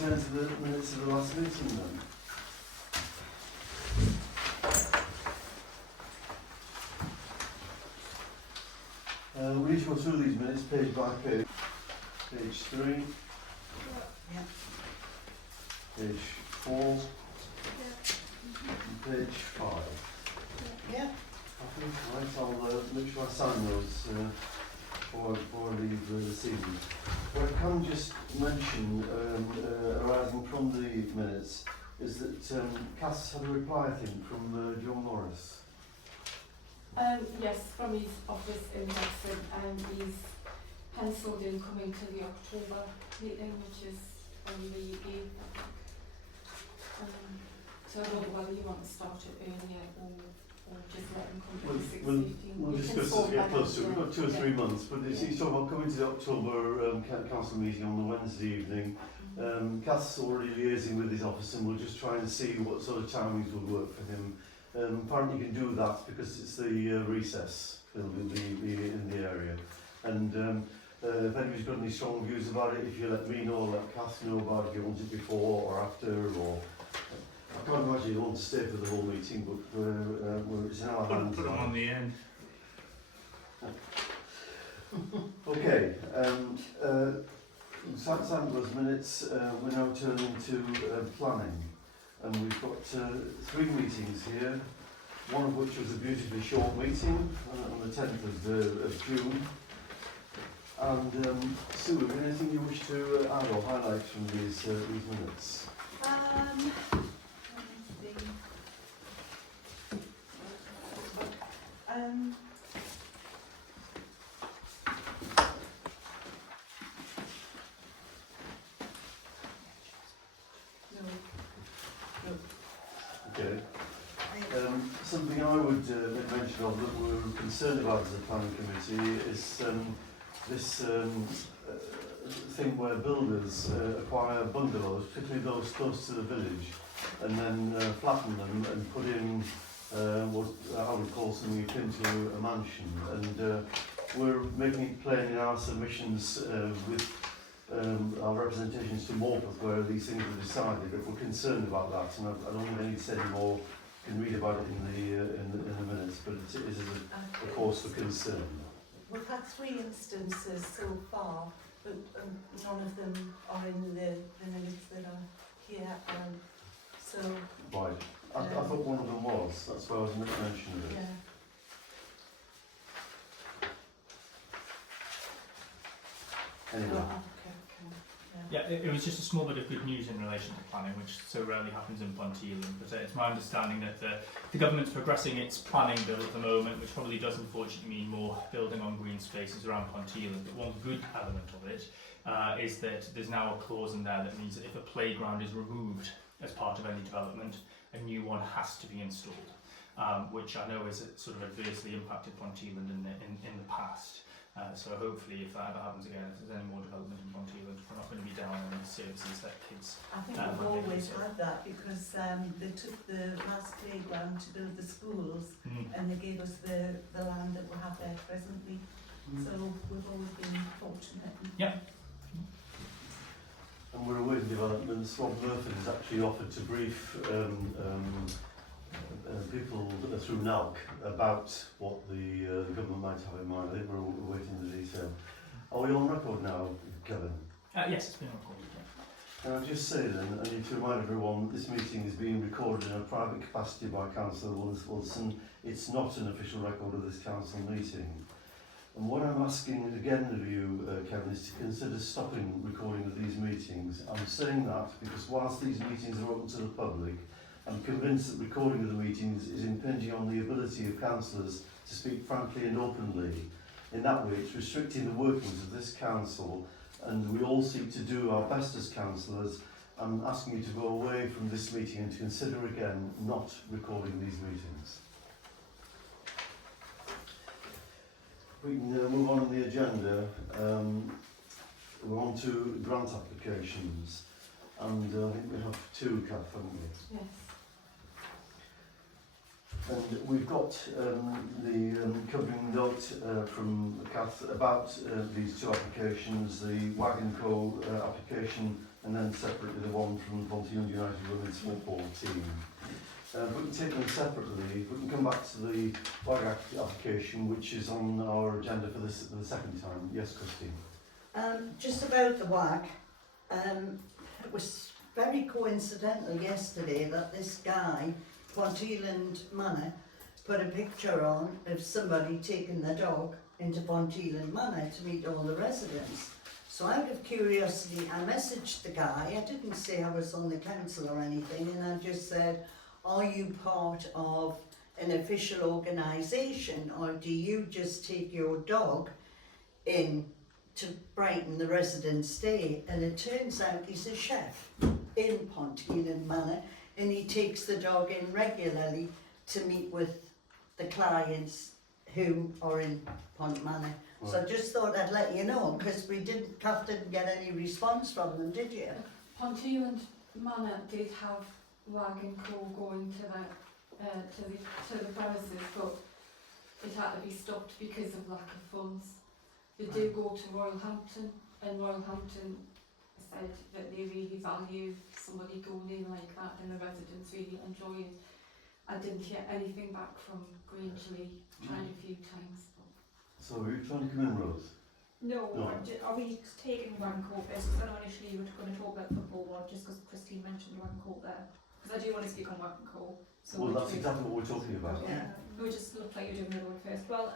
turn to the minutes of the last meeting then? We need to go through these minutes page by page. Page 3, Yeah. page 4, Yeah. and page 5. Yeah. I think, right, I'll make sure I sign those before I leave this evening. What I can just mention, arising from the minutes, is that Cass had a reply, I think, from John Morris. Yes, from his office in Wrexham, and he's penciled in coming to the October meeting, which is on the 8th, I think. So I don't know whether you want to start it earlier or just let him come to the 6th. We'll discuss as we get closer. We've got 2 or 3 months, but he's talking about coming to the October council meeting on the Wednesday evening. Cass is already liaising with his office, and we'll just try and see what sort of timings would work for him. Apparently you can do that because it's the recess building in the area, and if anybody's got any strong views about it, if you let me know, let Cass know about it, if you want it before or after, or I can't imagine you want to stay for the whole meeting, but it's in our hands. Put them on the end. Okay, Sandler's minutes, we're now turning to planning. And we've got 3 meetings here, one of which was a beautifully short meeting on the 10th of June. And Sue, anything you wish to add or highlight from these minutes? Let me see. Okay. Something I would make mention of that we're concerned about as a planning committee is this thing where builders acquire bungalows, particularly those close to the village, and then flatten them and put in what I would call something akin to a mansion. And we're making it plain in our submissions with our representations to Morpeth where these things are decided that we're concerned about that, and I don't think I need to say any more. You can read about it in the minutes, but it is a cause for concern. We've had 3 instances so far, but none of them are in the minutes that are here. So. Right. I thought one of them was. That's why I was mentioning it. Yeah. Anyway. Oh, okay. Yeah, it was just a small bit of good news in relation to planning, which so rarely happens in Ponteland. But it's my understanding that the government's progressing its planning bill at the moment, which probably does unfortunately mean more building on green spaces around Ponteland. But one good element of it is that there's now a clause in there that means that if a playground is removed as part of any development, a new one has to be installed, which I know has sort of adversely impacted Ponteland in the past. So hopefully, if that ever happens again, if there's any more development in Ponteland, we're not going to be down on the services that kids. I think we've always had that because they took the last playground to build the schools, and they gave us the land that we have there presently. So we've always been fortunate. Yeah. And we're awaiting developments. Rob Murphy has actually offered to brief people through NALC about what the government might have in mind. I think we're awaiting the detail. Are we on record now, Kevin? Yes, it's been recorded. Yeah. Can I just say then, I need to remind everyone that this meeting is being recorded in a private capacity by Councillor Wilson. It's not an official record of this council meeting. And what I'm asking again of you, Kevin, is to consider stopping recording of these meetings. I'm saying that because whilst these meetings are open to the public, I'm convinced that recording of the meetings is impinging on the ability of councillors to speak frankly and openly. In that way, it's restricting the workings of this council, and we all seek to do our best as councillors. I'm asking you to go away from this meeting and to consider again not recording these meetings. We can move on the agenda. We're on to grant applications, and I think we have 2, Kath, haven't we? Yes. And we've got the covering note from Kath about these two applications, the Wag and Co application, and then separately the one from Ponteland United Women's Football Team. We can take them separately. We can come back to the Wag application, which is on our agenda for this the second time. Yes, Christine. Just about the Wag, it was very coincidental yesterday that this guy, Ponteland Manor, put a picture on of somebody taking the dog into Ponteland Manor to meet all the residents. So out of curiosity, I messaged the guy. I didn't say I was on the council or anything, and I just said, are you part of an official organisation, or do you just take your dog in to brighten the residents' day? And it turns out he's a chef in Ponteland Manor, and he takes the dog in regularly to meet with the clients who are in Pont Manor. Right. So I just thought I'd let you know, because Kath didn't get any response from them, did you? Ponteland Manor did have Wag and Co going to the premises, but it had to be stopped because of lack of funds. They did go to Royalhampton, and Royalhampton said that they really value somebody going in like that, and the residents really enjoy it. I didn't hear anything back from Grangeley, tried a few times. So are you trying to come in, Rose? No, No. are we taking Wag and Co first? Because I know initially you were going to talk about the football one, just because Christine mentioned Wag and Co there. Because I do want to speak on Wag and Co. So Well, that's exactly what we're talking about. Yeah. It would just look like you're doing the other one first. Well,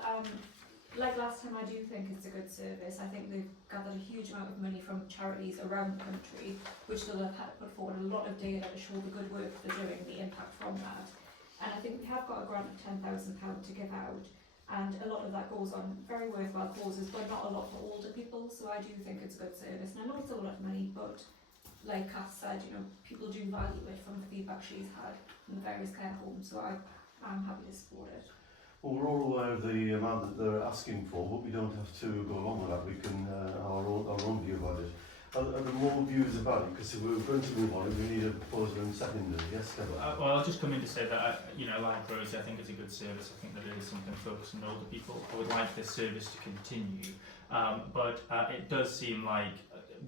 like last time, I do think it's a good service. I think they've gathered a huge amount of money from charities around the country, which they'll have had to put forward a lot of data to show the good work they're doing, the impact from that. And I think we have got a grant of £10,000 to give out, and a lot of that goes on very worthwhile causes, but not a lot for older people. So I do think it's a good service, and I know it's a lot of money, but like Kath said, you know, people do value it from the feedback she's had from the various care homes. So I'm happy to support it. Well, we're all aware of the amount that they're asking for, but we don't have to go along with that. We can have our own view about it. Are there more views about it? Because if we're going to move on, we need a proposal and second. Yes, Kevin? Well, I'll just come in to say that, you know, like Rosie, I think it's a good service. I think that it is something focused on older people. I would like this service to continue, but it does seem like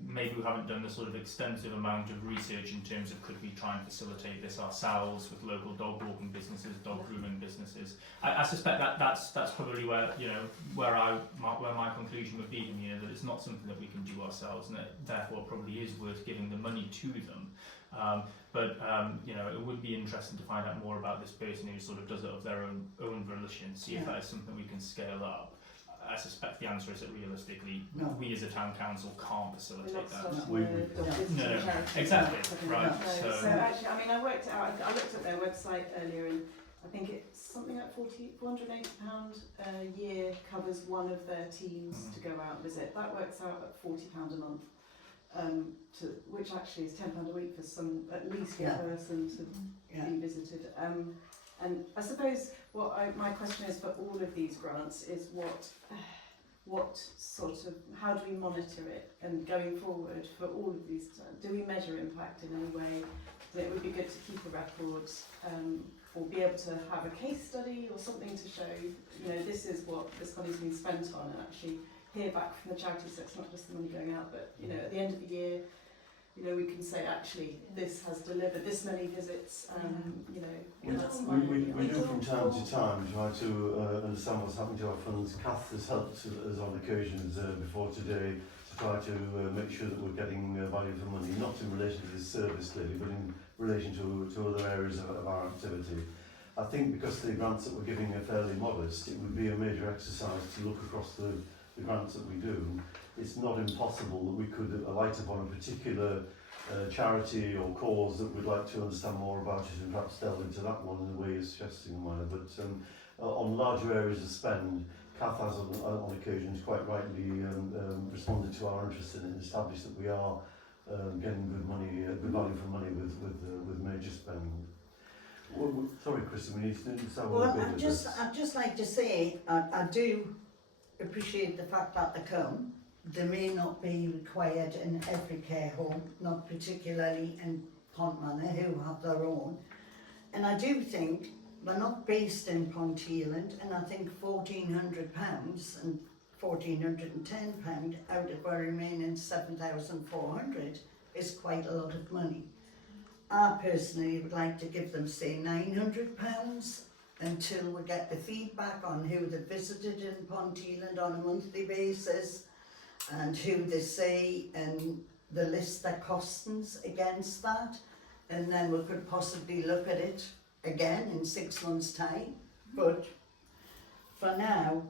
maybe we haven't done the sort of extensive amount of research in terms of could we try and facilitate this ourselves with local dog walking businesses, dog grooming businesses. I suspect that that's probably where, you know, where my conclusion would be, you know, that it's not something that we can do ourselves, and that therefore probably is worth giving the money to them. But you know, it would be interesting to find out more about this person who sort of does it of their own volition, see if that is something we can scale up. I suspect the answer is that realistically, we as a town council can't facilitate that. No, exactly, right. So actually, I mean, I worked it out. I looked at their website earlier, and I think it's something like £480 a year covers one of their teams to go out and visit. That works out at £40 a month, which actually is £10 a week for at least one person to be visited. And I suppose my question is for all of these grants is what sort of, how do we monitor it, and going forward for all of these, do we measure impact in any way? It would be good to keep a record, or be able to have a case study or something to show, you know, this is what this money's been spent on, and actually hear back from the charity, so it's not just the money going out, but you know, at the end of the year, you know, we can say actually this has delivered this many visits, you know, that's my We do from time to time try to understand what's happening to our funds. Kath has helped us on occasions before today to try to make sure that we're getting value for money, not in relation to this service clearly, but in relation to other areas of our activity. I think because the grants that we're giving are fairly modest, it would be a major exercise to look across the grants that we do. It's not impossible that we could alight upon a particular charity or cause that we'd like to understand more about it, and perhaps delve into that one in the way you're suggesting, Maya. But on larger areas of spend, Kath has on occasions quite rightly responded to our interest in it and established that we are getting good money, good value for money with major spend. Well, sorry, Kristen, we need to understand what we're I'd just like to say, I do appreciate the fact that they come. They may not be required in every care home, not particularly in Pont Manor, who have their own. And I do think we're not based in Ponteland, and I think £1,400 and £1,410 out of our remaining 7,400 is quite a lot of money. I personally would like to give them, say, £900 until we get the feedback on who they visited in Ponteland on a monthly basis and who they say and the list their costings against that, and then we could possibly look at it again in 6 months' time. But for now,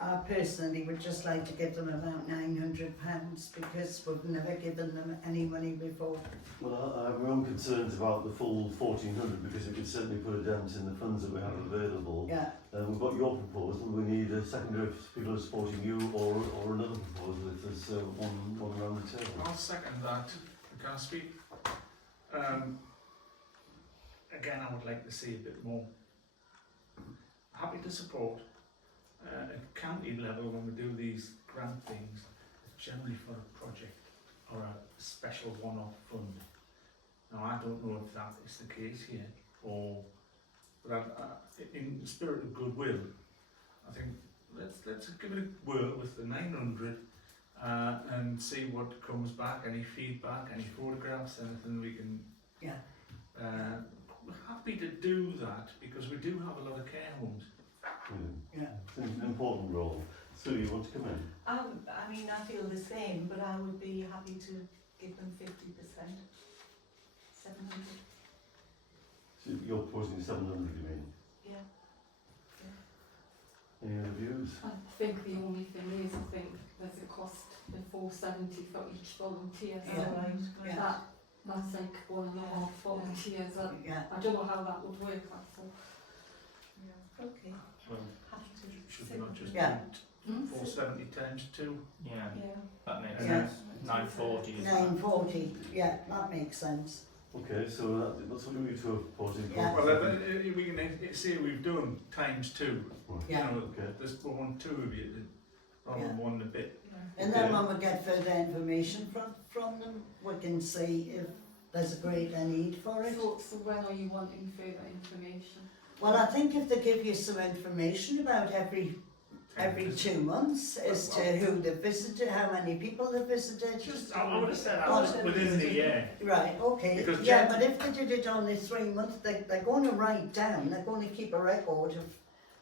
I personally would just like to give them about £900 because we've never given them any money before. Well, I have my own concerns about the full 1,400 because it could certainly put a dent in the funds that we have available. Yeah. We've got your proposal. We need a secondary if people are supporting you or another proposal if there's one around the table. I'll second that. Can I speak? Again, I would like to see a bit more. Happy to support. At county level, when we do these grant things, it's generally for a project or a special one-off fund. Now, I don't know if that is the case here, but in the spirit of goodwill, I think let's give it a whirl with the 900 and see what comes back. Any feedback, any photographs, anything we can. Yeah. We're happy to do that because we do have a lot of care homes. Yeah. It's an important role. Sue, you want to come in? I mean, I feel the same, but I would be happy to give them 50%. 700. So you're proposing 700, you mean? Yeah. Any other views? I think the only thing is, I think there's a cost of £470 for each volunteer. So Yeah. Yeah. that's like 1.5 volunteers. Yeah. I don't know how that would work. That's all. Yeah. Okay. Well, Happy to. should we not just Yeah. do 470 times 2? Yeah, Yeah. that makes Yeah. sense. 940 is 940, yeah, that makes sense. Okay, so that's what you two are proposing. Yeah. Well, we can say we've done times 2. Yeah. You know, Okay. there's one 2 of you, rather than Yeah. one a bit. Yeah. And then when we get further information from them, we can see if there's a greater need for it. So when are you wanting further information? Well, I think if they give you some information about every 2 months as to who they visited, how many people they visited. Just, I would have said Oh, that within the year. Right, okay. Because Yeah, but if they did it only 3 months, they're going to write down, they're going to keep a record of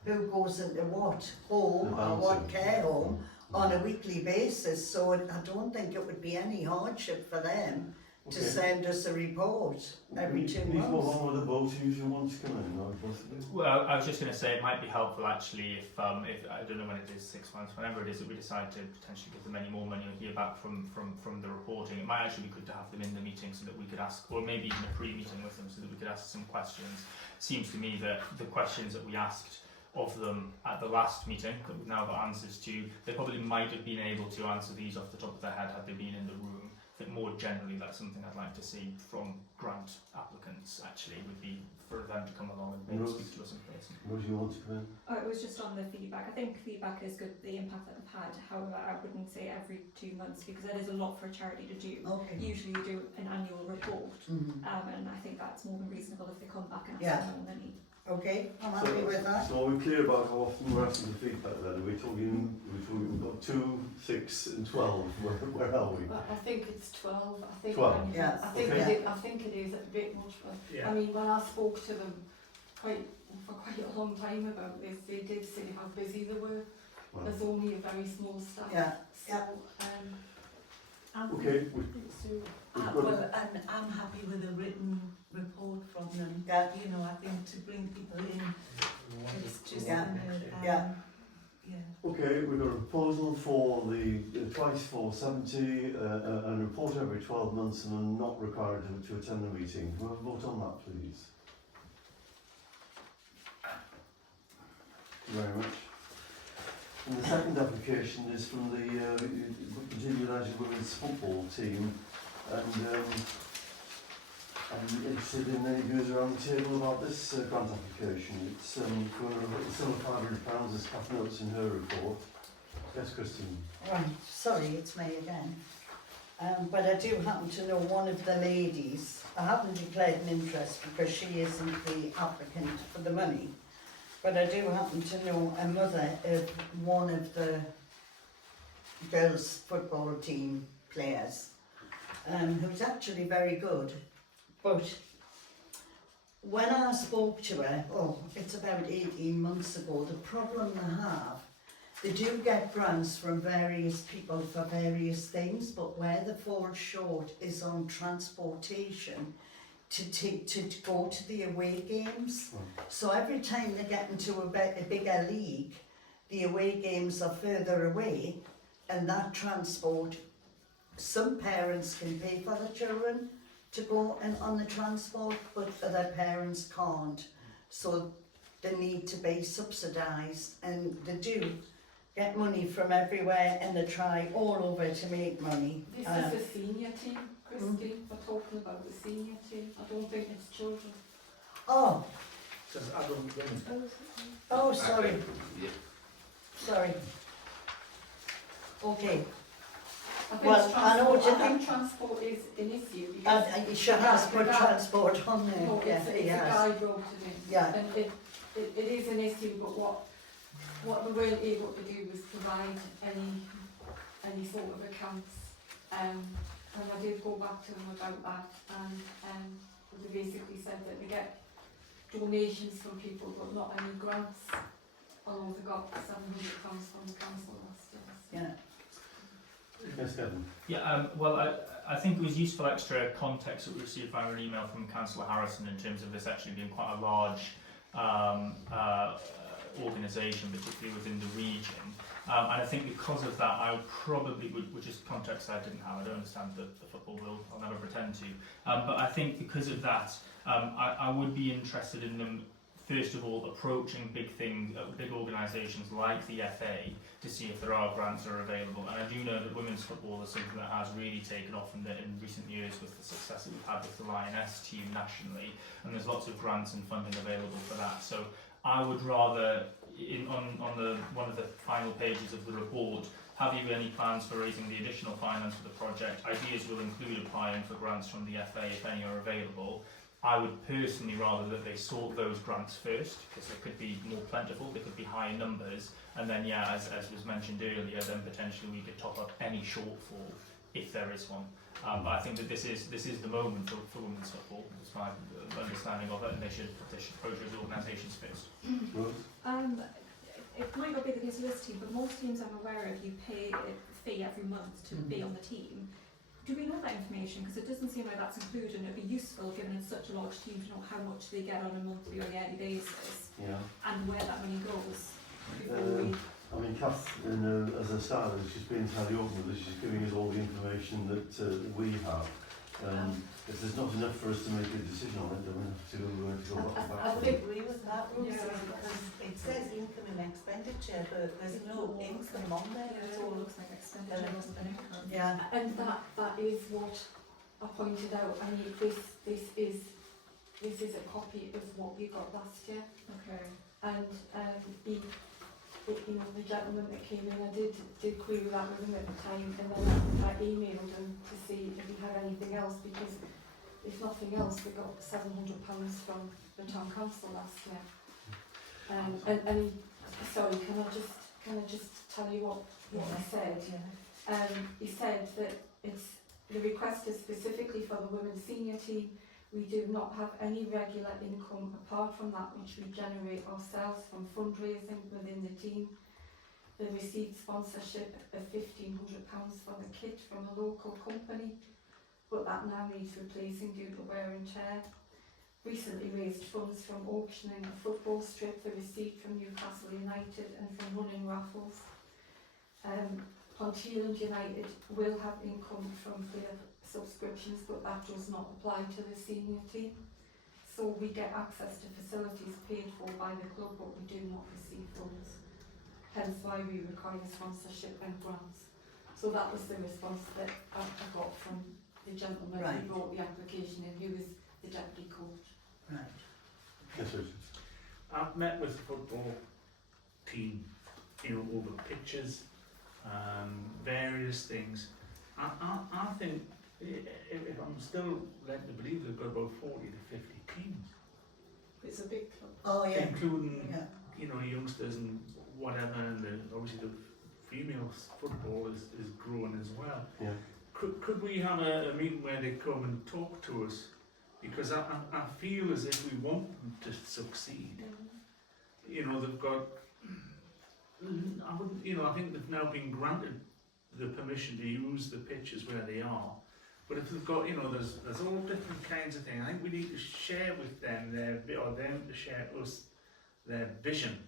who goes into what home or what care home on a weekly basis. So I don't think it would be any hardship for them to send us a report every 2 Can you move months. on with the vote if you want to come in? Or possibly? Well, I was just going to say it might be helpful actually if I don't know when it is, 6 months, whenever it is that we decide to potentially give them any more money or hear back from the reporting, it might actually be good to have them in the meeting so that we could ask, or maybe even a pre-meeting with them so that we could ask some questions. It seems to me that the questions that we asked of them at the last meeting that we've now got answers to, they probably might have been able to answer these off the top of their head had they been in the room. I think more generally that's something I'd like to see from grant applicants actually, would be for them to come along and maybe speak to us in person. Rose, you want to come in? Oh, it was just on the feedback. I think feedback is good, the impact that they've had. However, I wouldn't say every 2 months because that is a lot for a charity to do. Okay. Usually you do an annual report, Mhm. and I think that's more than reasonable if they come back and ask Yeah. for more money. Okay, I'm happy with that. So are we clear about how often we're asking for feedback then? Are we talking, we've got 2, 6 and 12. Where are we? I think it's 12. I think 12. Yeah. I think Okay. I think it is a bit much. But Yeah. I mean, when I spoke to them for quite a long time about this, they did say how busy they were. Well, There's only a very small staff. Yeah. So, okay, Well, and I'm happy with a written report from them. Yeah. You know, I think to bring people in, it's just Yeah. gonna, Yeah. yeah. okay, we've got a proposal for the twice 470, and a report every 12 months and are not required to attend the meeting. Can we have a vote on that, please? Thank you very much. And the second application is from the Ponteland United Women's Football team, and I'm interested in any views around the table about this grant application. It's for a sum of £500 as Kath notes in her report. Yes, Christine. Right, sorry, it's me again. But I do happen to know one of the ladies. I haven't declared an interest because she isn't the applicant for the money. But I do happen to know a mother of one of the girls' football team players, who's actually very good. But when I spoke to her, it's about 18 months ago, the problem they do get grants from various people for various things, but where they fall short is on transportation to go to the away games. So every time they get into a bigger league, the away games are further away, and that transport, some parents can pay for the children to go and on the transport, but other parents can't. So they need to be subsidised, and they do get money from everywhere, and they try all over to make money. This is the senior team, Christine. We're talking about the senior team. I don't think it's children. Oh, Says adult women. oh, sorry. Sorry. Okay, I think, Well, I know transport, what I you- think transport is an issue. because and she has put transport on there. No, Yeah, it's he a has. guide road to me. Yeah. And it is an issue, but what we weren't able to do was provide any sort of accounts. And I did go back to them about that, and they basically said that they get donations from people, but not any grants. Although they got £700 from the council last year. Yeah. Yes, Kevin. Yeah, well, I think it was useful extra context that we received via an email from Councillor Harrison in terms of this actually being quite a large organisation, particularly within the region. And I think because of that, I probably would, which is context I didn't have, I don't understand the football world, I'll never pretend to. But I think because of that, I would be interested in them, first of all, approaching big organisations like the FA to see if there are grants that are available. And I do know that women's football is something that has really taken off in recent years with the success that we've had with the Lioness team nationally, and there's lots of grants and funding available for that. So I would rather, on one of the final pages of the report, have you any plans for raising the additional finance for the project? Ideas will include applying for grants from the FA if any are available. I would personally rather that they sought those grants first, because they could be more plentiful, they could be higher numbers, and then as was mentioned earlier, then potentially we could top up any shortfall if there is one. But I think that this is the moment for women's football. That's my understanding of it, and they should approach those organisations first. Rose? It might not be the case with this team, but most teams I'm aware of, you pay a fee every month to be on the team. Do we know that information? Because it doesn't seem like that's included, and it would be useful, given it's such a large team, to know how much they get on a monthly or yearly basis, Yeah. and where that money goes. Before we I mean, Kath, as a starter, she's been entirely open with us. She's giving us all the information that we have. If there's not enough for us to make a decision on it, then we have to go back to I that. would agree with that, Rosie, Yeah. because it says income and expenditure, but there's no income on there it at all all. looks like expenditure rather than income. Yeah. And that is what I pointed out. I mean, this is a copy of what we got last year. Okay. And the gentleman that came in, I did query that with him at the time, and then I emailed him to see if he had anything else, because if nothing else, we got £700 from the town council last year. And sorry, can I just tell you what he said? He said that the request is specifically for the women's senior team. We do not have any regular income apart from that which we generate ourselves from fundraising within the team. They received sponsorship of £1,500 for the kit from a local company, but that now needs replacing due to wear and tear. Recently raised funds from auctioning a football strip they received from Newcastle United and from running raffles. Ponteland United will have income from player subscriptions, but that does not apply to the senior team. So we get access to facilities paid for by the club, but we do not receive funds. Hence why we require sponsorship and grants. So that was the response that I got from the gentleman Right. who brought the application in, who was the deputy coach. Right. Yes, Richard. I've met with the football team, over pictures, various things, I think if I'm still led to believe they've got about 40 to 50 teams, It's a big club. Oh, yeah. including Yeah. you know youngsters and whatever, and then obviously the female football is growing as well. Yeah. Could we have a meeting where they come and talk to us? Because I feel as if we want them to succeed. You know, they've got, I wouldn't, you know, I think they've now been granted the permission to use the pitches where they are. But if they've got, you know, there's all different kinds of things. I think we need to share with them or them to share us their vision.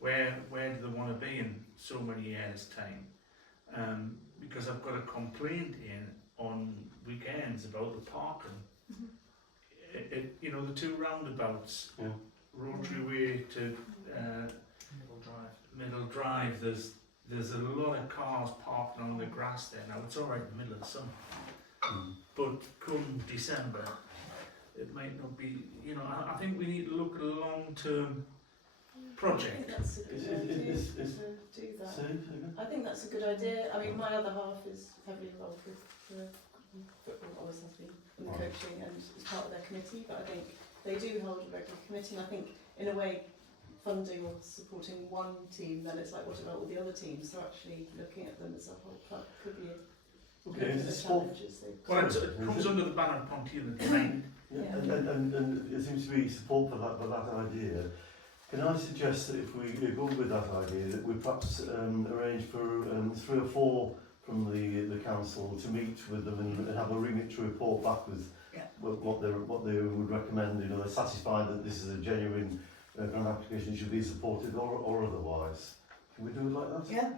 Where do they want to be in so many years' time? Because I've got a complaint in on weekends about the parking. You know, the two roundabouts, Yeah. Rotary Way to Middle Drive. There's a lot of cars parked on the grass there. Now it's all right in the middle of the summer, but come December, it might not be. You know, I think we need to look at a long-term I project. think that's a good idea to do that. I think that's a good idea. I mean, my other half is heavily involved with the football, always has been, and the coaching, and is part of their committee. But I think they do hold a regular committee, and I think, in a way, funding or supporting one team, then it's like, what about all the other teams? So actually looking at them as a whole club could be a Okay, is the it sport? challenges they've Well, got. it comes under the banner of Ponteland United. Yeah, Yeah. and there seems to be support for that idea. Can I suggest that if we go with that idea, that we perhaps arrange for 3 or 4 from the council to meet with them and have a remit to report back with what they would recommend. You know, they're satisfied that this is a genuine grant application, should be supported or otherwise. Can we do it like that? Yeah,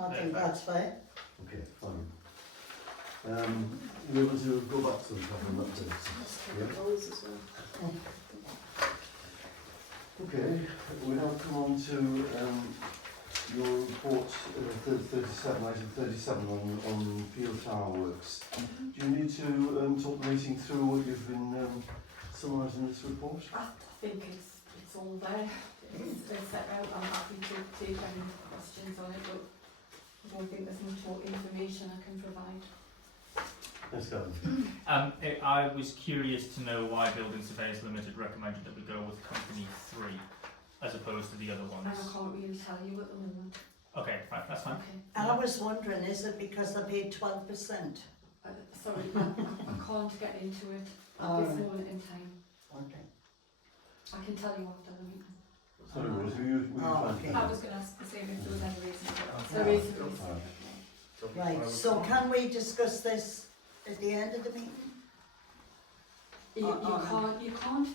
I think that's fair. Okay, fine. You want to go back to the top on that bit? Yeah. Goals as well. Okay, we now come on to your report 37, item 37 on Pele Tower works. Do you need to talk the meeting through what you've been summarising in this report? I think it's all there. It's set out. I'm happy to take any questions on it, but I don't think there's much more information I can provide. Yes, Gavin. I was curious to know why Building Surveyors Limited recommended that we go with Company 3 as opposed to the other And I ones. can't really tell you at the moment. Okay, right, that's fine. Okay. And I was wondering, is it because they paid 12%? Sorry, I can't get into it at All this right. moment in time. Okay. I can tell you after the meeting. Sorry, Rose, were you trying to... Okay. I was going to ask the same if there was any reason for it. There is a Right. reason. Right, so can we discuss this at the end of the meeting? You can't,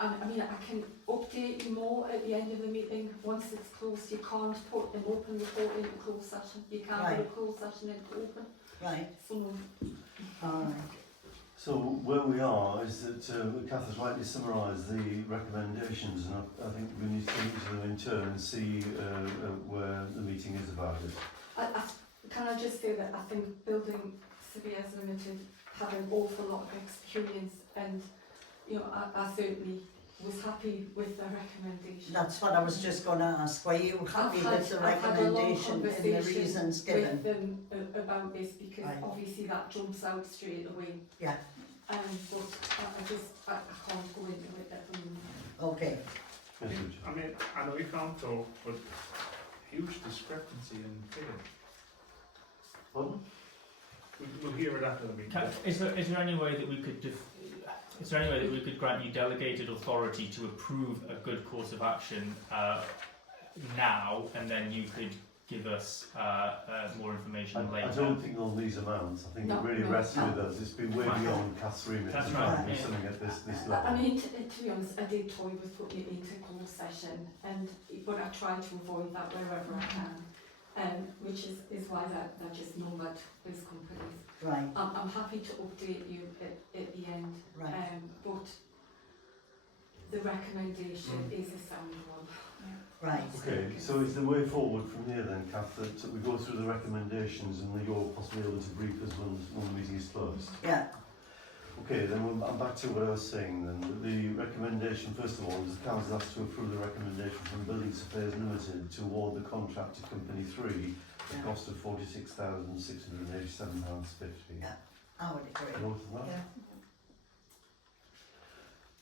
I mean, I can update you more at the end of the meeting. Once it's closed, you can't put an open report into closed session. You can't put a Right. closed session into open. Right, So, alright. So where we are is that Kath has rightly summarised the recommendations, and I think we need to meet them in turn and see where the meeting is about it. can I just say that I think Building Surveyors Limited have an awful lot of experience, and you know, I certainly was happy with the recommendation. That's what I was just going to ask. Were you happy with the I've had a long recommendation and the conversation reasons given? with them about this, because Right. obviously that jumps out straight away. Yeah. But I can't go into it at the moment. Okay. Yes, Richard. I mean, I know we can't talk, but huge discrepancy in figure. Pardon? We'll hear it after the meeting. Is there any way that we could grant you delegated authority to approve a good course of action now, and then you could give us more information later? I don't think on these amounts. I think it really rests with us. It's been way Fine. beyond Kath's remit That's to right, try and do yeah. something at this I level. mean, to be honest, I did toy with putting it into closed session, but I try to avoid that wherever I can, which is why they're just numbered as companies. Right, I'm happy to update you at the end, right. but the recommendation is a sound one. Right. Okay, so is the way forward from here then, Kath, that we go through the recommendations and that you're possibly able to brief us when the meeting is closed? Yeah, Okay, then I'm back to what I was saying then. The recommendation, first of all, is the council has to approve the recommendation from Building Surveyors Limited to award the contract to Company 3 at a cost of £46,687.50. Yeah. I would agree. Note of that. Yeah.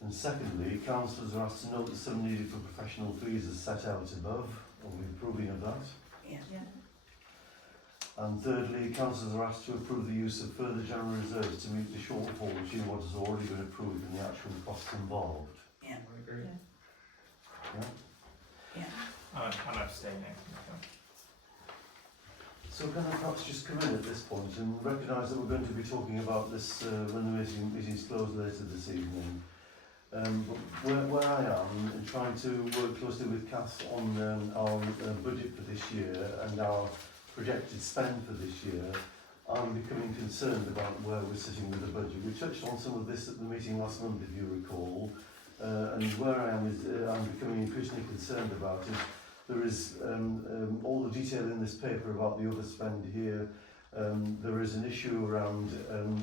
And secondly, councillors are asked to note the sum needed for professional fees as set out above. Are we approving of that? Yeah. Yeah. And thirdly, councillors are asked to approve the use of further general reserves to meet the shortfall between what has already been approved and the actual costs involved. Yeah. I agree. Yeah? I'm abstaining. So can I perhaps just come in at this point and recognise that we're going to be talking about this when the meeting's closed later this evening. But where I am in trying to work closely with Kath on our budget for this year and our projected spend for this year, I'm becoming concerned about where we're sitting with the budget. We touched on some of this at the meeting last month, if you recall, and where I am is I'm becoming increasingly concerned about is there is all the detail in this paper about the overspend here. There is an issue around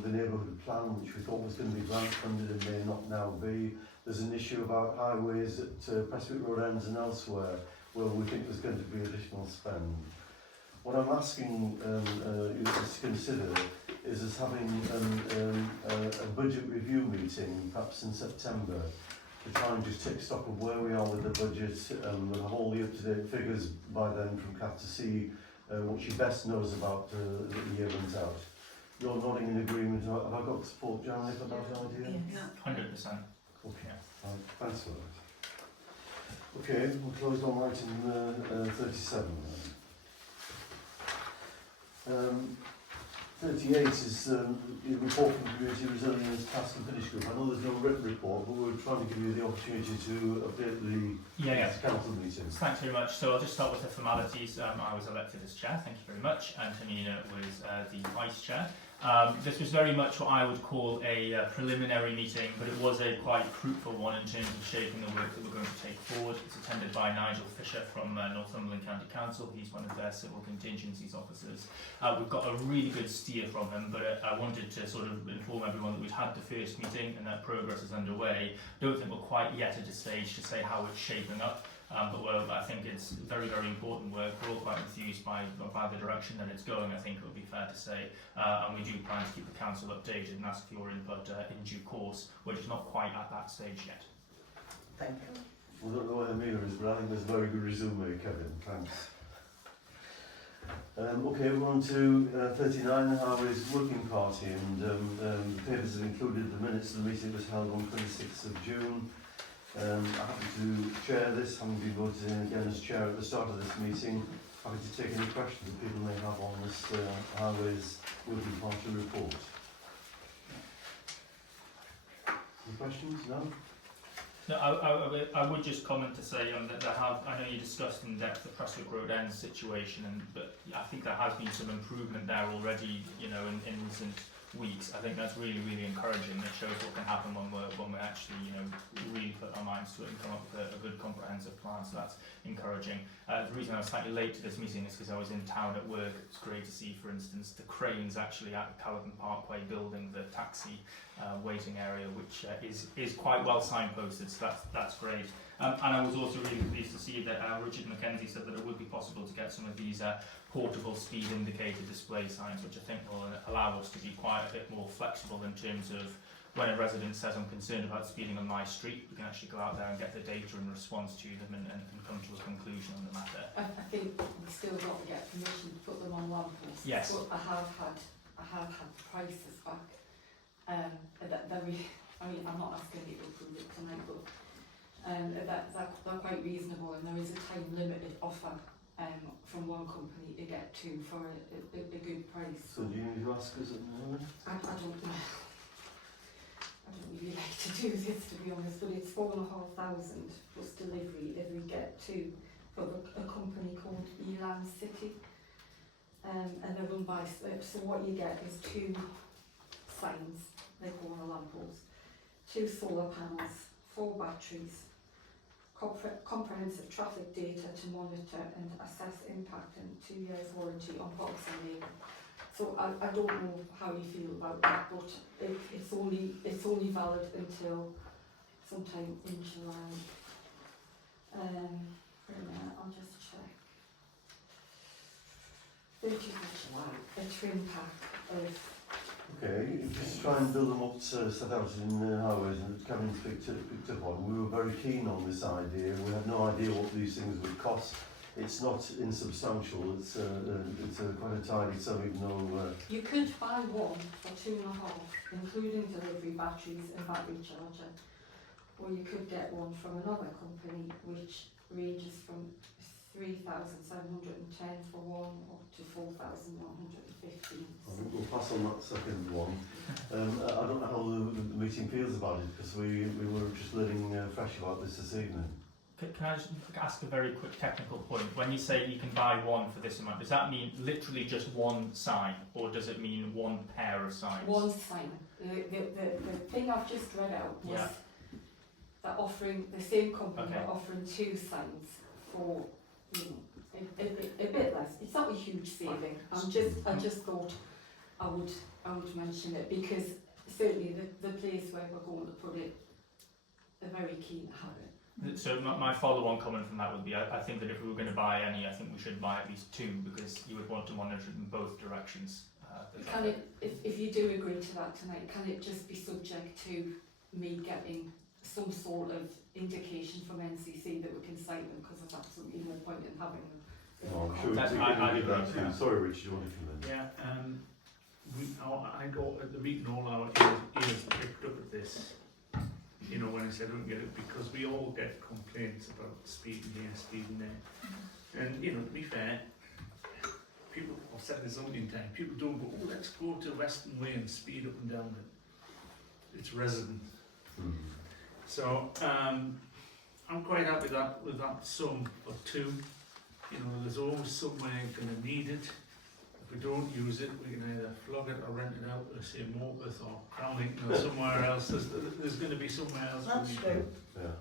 the neighbourhood plan, which we thought was going to be grant funded and may not now be. There's an issue about highways at Prestwick Road Ends and elsewhere where we think there's going to be additional spend. What I'm asking you to consider is us having a budget review meeting, perhaps in September, to try and just take stock of where we are with the budget. We'll have all the up-to-date figures by then from Kath to see what she best knows about the year runs out. You're nodding in agreement. Have I got support, Janely, for that idea? Yes. 100%. Okay, thanks for that. Okay, we'll close on item 37 then. 38 is the report from the Community Resilience Task and Finish Group. I know there's no written report, but we're trying to give you the opportunity to update the council meetings. Thanks very much. So I'll just start with the formalities. I was elected as chair, thank you very much. Antonina was the vice chair. This was very much what I would call a preliminary meeting, but it was a quite fruitful one in terms of shaping the work that we're going to take forward. It's attended by Nigel Fisher from Northumberland County Council. He's one of their civil contingencies officers. We've got a really good steer from him, but I wanted to sort of inform everyone that we've had the first meeting and that progress is underway. I don't think we're quite yet at a stage to say how it's shaping up. But I think it's very, very important work. We're all quite enthused by the direction that it's going, I think it would be fair to say. And we do plan to keep the council updated and ask for your input in due course. We're just not quite at that stage yet. Thank you. We don't know where Amir is, but I think there's a very good resume, Kevin. Thanks. Okay, we're on to 39, the Highways Working Party, and the papers have included the minutes of the meeting that was held on 26th of June. I'm happy to chair this, having been voted in again as chair at the start of this meeting. Happy to take any questions that people may have on this Highways Working Party report. Any questions? No? No, I would just comment to say that I know you discussed in depth the Prestwick Road End situation, but I think there has been some improvement there already, in recent weeks. I think that's really, really encouraging. It shows what can happen when we actually, really put our minds to it and come up with a good comprehensive plan. So that's encouraging. The reason I was slightly late to this meeting is because I was in town at work. It's great to see, for instance, the cranes actually at Calvin Parkway building the taxi waiting area, which is quite well signposted. So that's great. And I was also really pleased to see that Richard Mackenzie said that it would be possible to get some of these portable speed indicator display signs, which I think will allow us to be quite a bit more flexible in terms of when a resident says, I'm concerned about speeding on my street, we can actually go out there and get the data in response to them and come to a conclusion on the matter. I think we still got to get permission to put them on lampposts. Yes. But I have had prices back. I'm not asking you to approve it tonight, but they're quite reasonable, and there is a time limited offer from one company to get two for a good price. So do you need to ask us at the moment? I don't know. I don't really like to do this, to be honest, but it's 4,500 plus delivery if we get two from a company called Elan City. And they're run by, so what you get is two signs, they call them lampposts, 2 solar panels, 4 batteries, comprehensive traffic data to monitor and assess impact, and 2 years warranty on box and label. So I don't know how you feel about that, but it's only valid until sometime in July. Wait a minute, I'll just check. they're just a twin pack of. Okay, just try and build them up to set out in highways, and Kevin picked up on. We were very keen on this idea. We had no idea what these things would cost. It's not insubstantial. It's quite a tidy sum, even though. You could buy one for 2.5, including delivery batteries and battery charger, or you could get one from another company which ranges from 3,710 for one up to 4,115. We'll pass on that second one. I don't know how the meeting feels about it, because we were just learning fresh about this evening. Can I just ask a very quick technical point? When you say you can buy one for this amount, does that mean literally just one sign, or does it mean one pair of signs? One sign. The thing I've just read out was that offering, the same company were offering 2 signs for, you know, a bit less. It's not a huge saving. I just thought I would mention it, because certainly the place where we're going to put it, they're very keen to have it. So my follow-on comment from that would be, I think that if we were going to buy any, I think we should buy at least 2, because you would want to monitor it in both directions. Can it, if you do agree to that tonight, can it just be subject to me getting some sort of indication from NCC that we can cite them, because there's absolutely no point in having them. Oh, I'm sure we can give that to you. Sorry, Richard, you want to come in? Yeah, I got at the meeting, all our ears picked up at this. You know, when I said I don't get it, because we all get complaints about speeding here, speeding there. And, you know, to be fair, people, I've said this a million times, people don't go, oh, let's go to Western Way and speed up and down it. It's resident. So, I'm quite happy with that sum for 2. You know, there's always somewhere you're going to need it. If we don't use it, we can either flog it or rent it out to, say, Morpeth or Crownington or somewhere else. There's going to be somewhere else. That's true. Yeah.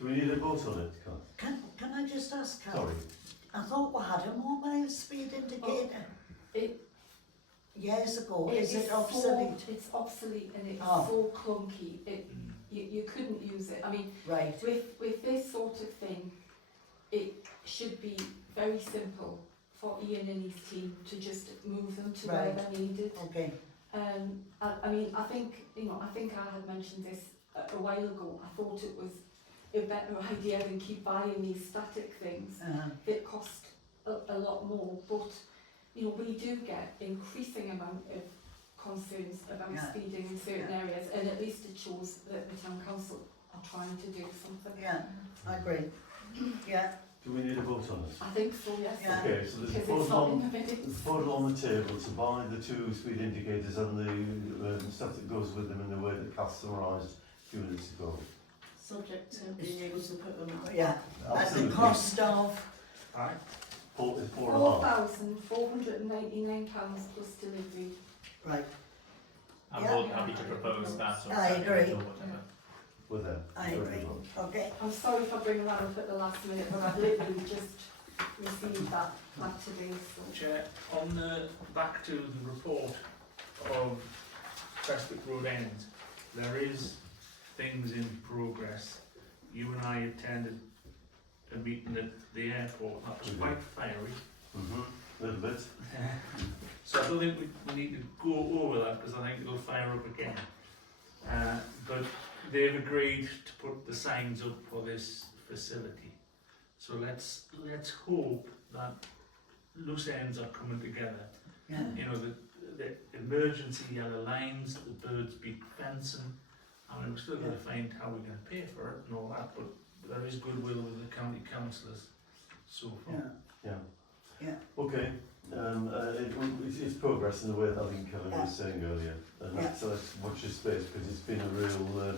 Do we need a vote on it, Kath? Can I just ask, Kath? Sorry. I thought we had a mobile speed indicator years ago. Is it obsolete? It's obsolete, and it's Oh. so clunky. You couldn't use it. I mean, Right. with this sort of thing, it should be very simple for Ian and his team to just move them to where Right. they're needed. Okay. I mean, I think I had mentioned this a while ago. I thought it was a better idea than keep buying these static things that cost a lot more. But you know, we do get increasing amount of concerns about speeding in certain areas, and at least it shows that the town council are trying to do something. Yeah, I agree. Yeah. Do we need a vote on it? I think so, yes. Yeah. Okay, so there's a Because it's not in proposal the minutes. on the table to buy the 2 speed indicators and the stuff that goes with them in the way that Kath summarised a few minutes ago. Subject to being able to put them out. Yeah. At the Absolutely. cost of. Aye. 4.5. £4,499 plus delivery. Right. I'm Yeah. more than happy to propose that. Or I agree. or whatever. With them. I agree. Okay. I'm sorry for bringing that up at the last minute, but I've literally just received that today. So. Chair, on the back to the report of Prestwick Road End, there is things in progress. You and I attended a meeting at the airport. That was quite fiery. A little bit. So I don't think we need to go over that, because I think it'll fire up again. But they've agreed to put the signs up for this facility. So let's hope that loose ends are coming together. Yeah. You know, the emergency yellow lines, the birds beak fencing. I mean, we're still going to find how we're going to pay for it and all that, but there is goodwill with the county councillors so far. Okay. It's progress in the way that I think Kevin was saying earlier. And let's watch this space, because it's been a real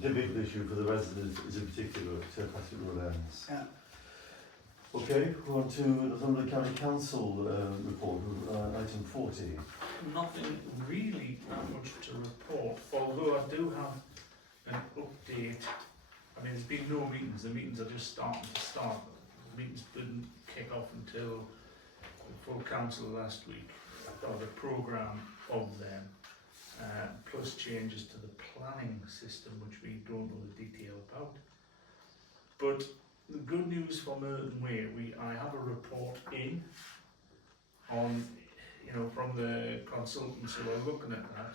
difficult issue for the residents, in particular at Prestwick Road Ends. Yeah. Okay, we're on to Northumberland County Council report, item 40. Nothing really that much to report, although I do have an update. I mean, there's been no meetings, the meetings are just starting to start. The meetings didn't kick off until the full council last week. I've got a programme of them, plus changes to the planning system, which we don't know the detail about. But the good news for Merton Way, I have a report in on, you know, from the consultants who are looking at that.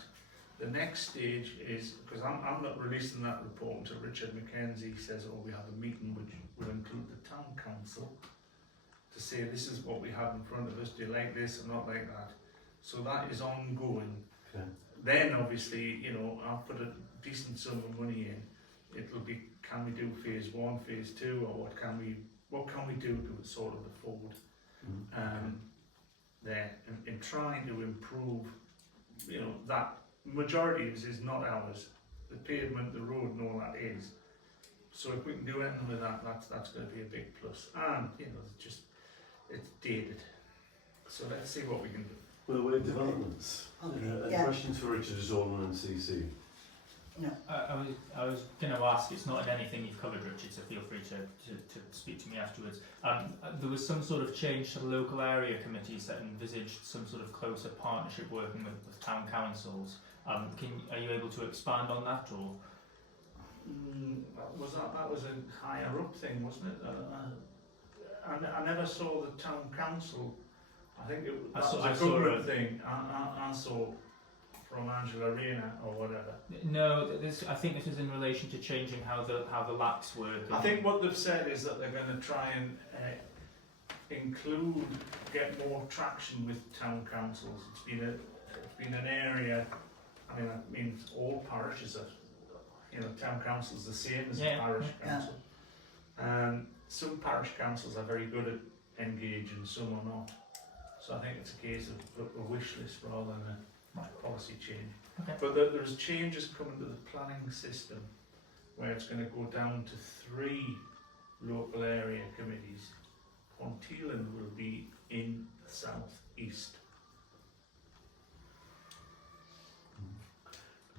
The next stage is, because I'm not releasing that report until Richard Mackenzie says, oh, we have a meeting which will include the town council to say this is what we have in front of us, do you like this or not like that? So that is ongoing. Okay. Then obviously, you know, I'll put a decent sum of money in. It'll be, can we do phase 1, phase 2, or what can we do to sort of afford there, in trying to improve, you know, that majority of it is not ours. The pavement, the road and all that is. So if we can do anything with that, that's going to be a big plus. And, you know, it's dated. So let's see what we can do. Well, we're developments. Any Yeah. questions for Richard Zorman and CC? I was going to ask, it's not in anything you've covered, Richard, so feel free to speak to me afterwards. There was some sort of change to the local area committees that envisaged some sort of closer partnership working with town councils. Are you able to expand on that, or? That was a higher up thing, wasn't it? I never saw the town council. I think that was a government thing. I saw from Angela Rayner or whatever. No, I think this is in relation to changing how the LACs work. I think what they've said is that they're going to try and get more traction with town councils. It's been an area. I mean, all parishes are, you know, town council's the same as a parish council. Some parish councils are very good at engaging, some are not. So I think it's a case of a wish list rather than a policy change. Okay. But there's changes coming to the planning system where it's going to go down to 3 local area committees. Ponteland will be in the south east.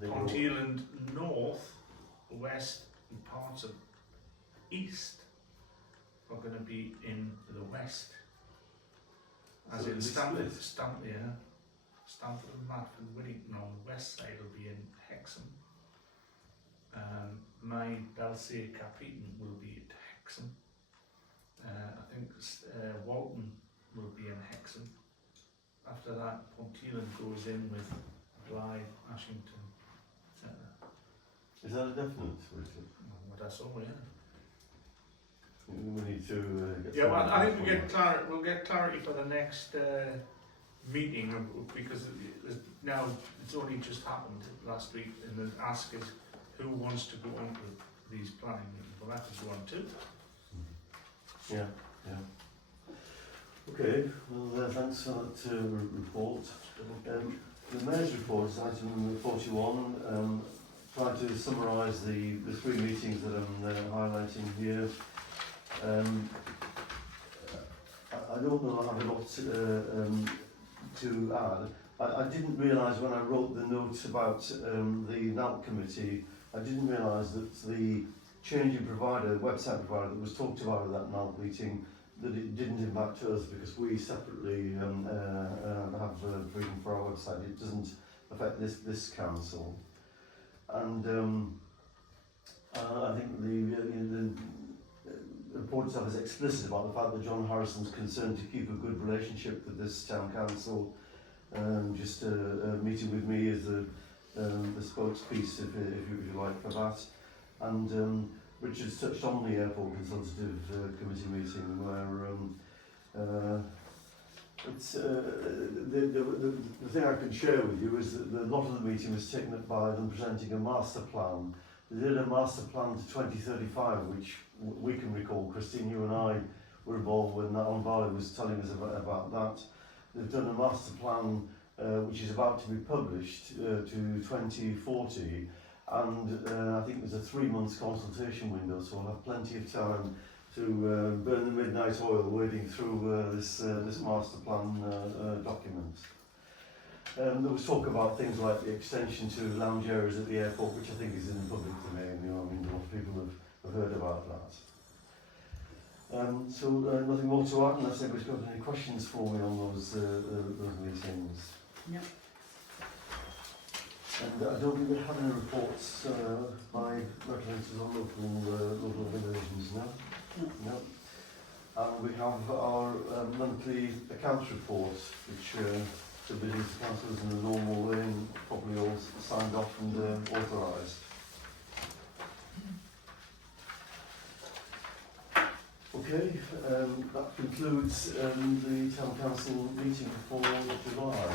Ponteland north, west and parts of east are going to be in the west. As in Stamford and Madford, Whittington on the west side will be in Hexham. My Belsay Capheaton will be at Hexham. I think Walton will be in Hexham. After that, Ponteland goes in with Blythe, Ashington, etc. Is that a definite, Richard? What I saw, yeah. We need to get. Yeah, well, I think we'll get clarity for the next meeting because now it's only just happened last week, and the ask is who wants to go on to these planning meetings. Well, that could go on too. Yeah. Okay, well, thanks for that report. The Mayor's report is item 41. Trying to summarise the 3 meetings that I'm highlighting here. I don't know I have a lot to add. I didn't realise when I wrote the notes about the NALC committee, I didn't realise that the change in provider, website provider that was talked about at that NALC meeting, that it didn't impact us because we separately have freedom for our website. It doesn't affect this council. And I think the report itself is explicit about the fact that John Harrison's concerned to keep a good relationship with this town council. Just meeting with me as the spokespiece, if you like, for that. And Richard's touched on the airport consultative committee meeting where it's the thing I can share with you is that a lot of the meeting was taken up by them presenting a master plan. They did a master plan to 2035, which we can recall. Christine, you and I were involved when Alan Barley was telling us about that. They've done a master plan which is about to be published to 2040, and I think there's a 3-month consultation window, so we'll have plenty of time to burn the midnight oil wading through this master plan document. There was talk about things like the extension to lounge areas at the airport, which I think is in the public domain. You know, I mean, a lot of people have heard about that. So nothing more to add unless anybody's got any questions for me on those meetings. No. And I don't think we have any reports by representatives on local divisions, no? No. And we have our monthly accounts report, which submitted to councillors in the normal way and probably all signed off and authorised. Okay, that concludes the Town Council meeting for 4th of July.